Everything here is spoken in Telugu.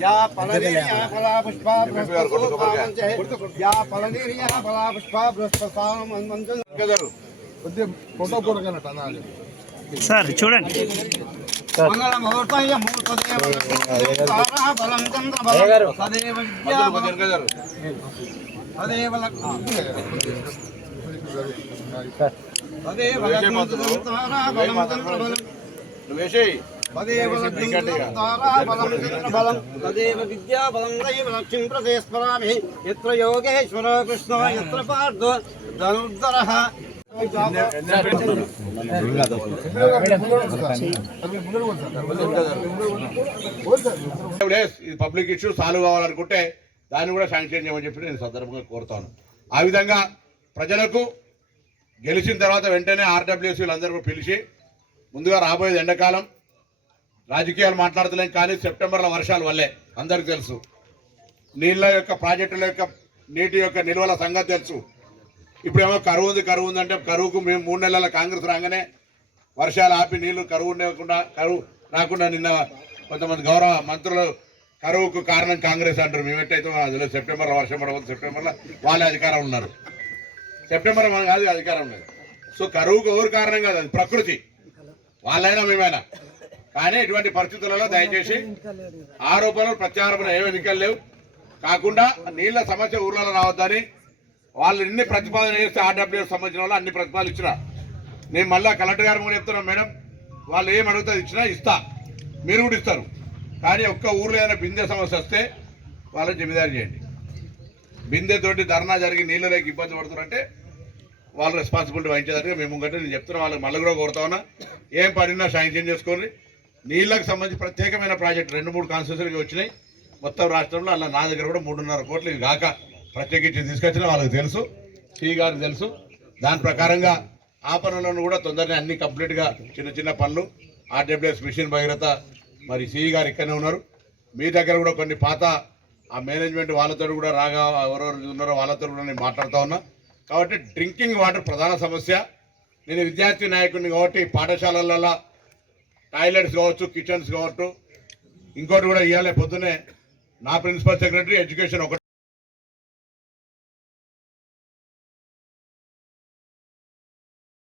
या फलनीर्या फला पुष्पा बृहस्पति या फलनीर्या फला पुष्पा बृहस्पति కొద్దిగా ఫోటో కూడా కన్నట్టు అనాలి సార్ చూడండి మంగళ లక్ష్మీ తదేవ లక్ష్మీ తారా బలం చంద్ర బలం తదేవ ప్రదేశ్వరామి యోగేశ్వర కృష్ణ ఎత్ర పార్థ ధనుర్ధర ఇది పబ్లిక్ ఇష్యూ సాల్వ్ కావాలనుకుంటే దాన్ని కూడా శాంక్షన్ చేయమని చెప్పి నేను సందర్భంగా కోరుతాను. ఆ విధంగా ప్రజలకు గెలిచిన తర్వాత వెంటనే ఆర్డబ్ల్యూసీలు అందరూ పిలిచి ముందుగా రాబోయేది ఎండాకాలం. రాజకీయాలు మాట్లాడతలేం కానీ సెప్టెంబర్లో వర్షాల వల్లే అందరికీ తెలుసు. నీళ్ళ యొక్క ప్రాజెక్టుల యొక్క నీటి యొక్క నిల్వల సంగతి తెలుసు. ఇప్పుడేమో కరువు ఉంది కరువు ఉంది అంటే కరువుకు మేము మూడు నెలల కాంగ్రెస్ రాగానే వర్షాలు ఆపి నీళ్ళు కరువు ఉండకుండా కరువు రాకుండా నిన్న కొంతమంది గౌరవ మంత్రులు కరువుకు కారణం కాంగ్రెస్ అంటారు. మేము ఎట్టయితే అందులో సెప్టెంబర్లో వర్షం పడవద్దు సెప్టెంబర్లో వాళ్ళే అధికారం ఉన్నారు. సెప్టెంబర్ మన కాదు అధికారం లేదు సో కరువుకు ఎవరు కారణం కాదు అది ప్రకృతి. వాళ్ళైనా మేమైనా. కానీ ఇటువంటి పరిస్థితులలో దయచేసి ఆరోపణలు ప్రత్యారోపణలు ఏమి ఎన్నికలు లేవు. కాకుండా నీళ్ళ సమస్య ఊర్లలో రావద్దని వాళ్ళు ఎన్ని ప్రతిపాదన చేస్తే ఆర్డబ్ల్యూ సంబంధించిన వాళ్ళు అన్ని ప్రతిపాదనలు ఇచ్చినా. నేను మళ్ళీ కలెక్టర్ గారు కూడా చెప్తున్నాను మేడం వాళ్ళు ఏం అడుగుతుంది ఇచ్చినా ఇస్తా. మీరు కూడా ఇస్తారు. కానీ ఒక్క ఊర్లో ఏదైనా బిందె సమస్య వస్తే వాళ్ళని జమీదారు చేయండి. బిందె తోటి ధర్నా జరిగి నీళ్ళు లేక ఇబ్బంది పడుతున్నారంటే వాళ్ళు రెస్పాన్సిబిలిటీ వహించేదానికి మేము ఇంకంటే నేను చెప్తున్నా వాళ్ళకి మళ్ళీ కూడా కోరుతా ఉన్నా. ఏం పడినా శాంక్షన్ చేసుకోండి. నీళ్ళకి సంబంధించి ప్రత్యేకమైన ప్రాజెక్ట్ రెండు మూడు కాన్స్టిట్యూషన్కి వచ్చినాయి. మొత్తం రాష్ట్రంలో అలా నా దగ్గర కూడా మూడున్నర కోట్లు ఇవి కాక ప్రత్యేకించి తీసుకొచ్చిన వాళ్ళకి తెలుసు సి గారికి తెలుసు. దాని ప్రకారంగా ఆ పనులను కూడా తొందరగా అన్ని కంప్లీట్గా చిన్న చిన్న పనులు ఆర్డబ్ల్యూఎస్ మిషన్ భగీరథ మరి సిఈ గారు ఇక్కడనే ఉన్నారు. మీ దగ్గర కూడా కొన్ని పాత ఆ మేనేజ్మెంట్ వాళ్ళతో కూడా రాగా ఎవరెవరు ఉన్నారో వాళ్ళతో కూడా నేను మాట్లాడుతూ ఉన్నా. కాబట్టి డ్రింకింగ్ వాటర్ ప్రధాన సమస్య. నేను విద్యార్థి నాయకుడిని కాబట్టి పాఠశాలలలో టాయిలెట్స్ కావచ్చు కిచెన్స్ కావచ్చు. ఇంకోటి కూడా ఇవ్వాలి పొద్దునే నా ప్రిన్సిపల్ సెక్రటరీ ఎడ్యుకేషన్ ఒకటి.